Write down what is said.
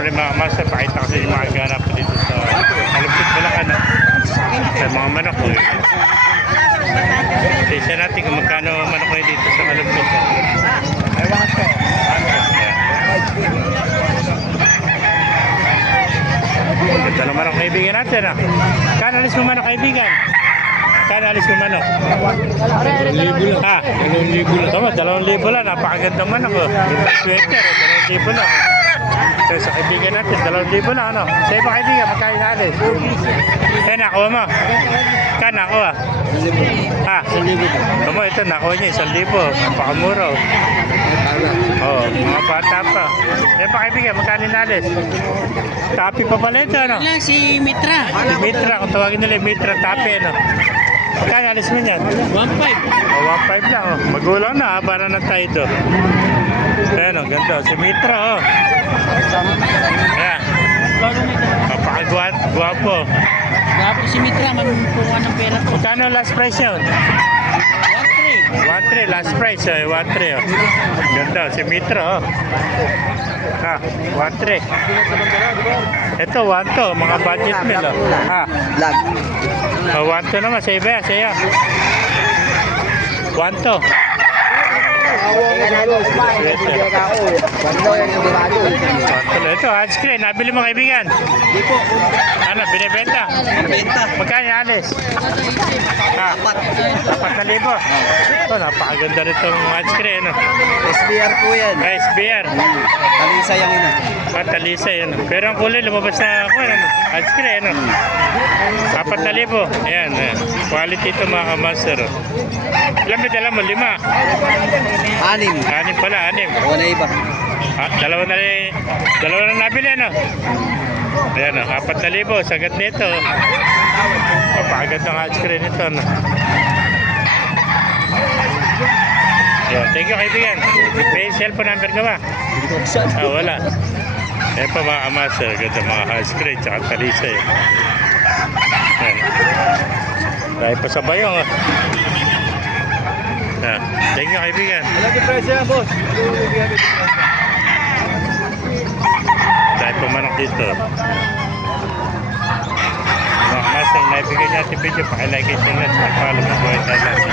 morning mga master, pakita ko sa inyo mga ganap dito sa Malupit Bulacan. Sa mga manok ko. Isa natin kung magkano manok ko dito sa Malupit. Ganda ng manok kaibigan natin. Kano alis mo manok kaibigan? Kano alis mo manok? 2,000 lang. Ha? 2,000 lang. 2,000 lang. Napakaganda manok. Sweater. 2,000 lang. So, sa kaibigan natin, 2,000 lang, ano? Sa iba kaibigan, magkain natin. Kaya nakuha mo? Kaya nakuha? Ha? 1,000. Tama, ito, nakuha niya, 1,000. Napakamura. Oo, mga bata pa. Sa iba kaibigan, magkain natin. Tapi pa pala ito, ano? Si Mitra. Si Mitra, kung tawagin nila Mitra, tapi, ano? Magkain alis mo niyan? 1.5. Oh, 1.5 lang, oh. Magulang na, para na tayo ito. Ayan, oh, ganda. Si Mitra, oh. Ayan. Napakagwapo. Gwapo si Mitra, magpukuha ng pera ko. Magkano last price yun? 1.3, last price, oh. 1.3, oh. Ganda, si Mitra, oh. Ha, 1.3. Ito, 1.2, mga budget meal, oh. Ha. Lag. Oh, 1.2 naman, sa iba, sa iyo. 1.2. Ito, handscreen. Nabili mo kaibigan? Hindi po. Ano, binibenta? Benta. Magkano yung alis? Ha? 4,000. Ito, napakaganda nitong handscreen. No? SBR po yan. SBR. Kalisa yung ina. Talisa yun. Pero ang kulay, lumabas na ako. Ano? Handscreen. No? 4,000. Ayan. Quality ito mga kamaster. Ilan may dala mo? 5. 6. 6 pala, 6. O na iba. Dalawa na nabili, ano? Ayan, 4,000. Sagat nito. Papagad ng handscreen nito, ano? Ayan, thank you, kaibigan. May cellphone number ka ba? Wala. Ayan pa mga kamaster. Ganda mga handscreen, tsaka talisa, eh. Ayan. Dahil pa sa bayong, oh. Thank you, kaibigan. Ilang price yan, boss? Dahil pumanok dito. Mga master, naibigay niya si video. Pakilike, share, at follow. Mag-buhay tayo.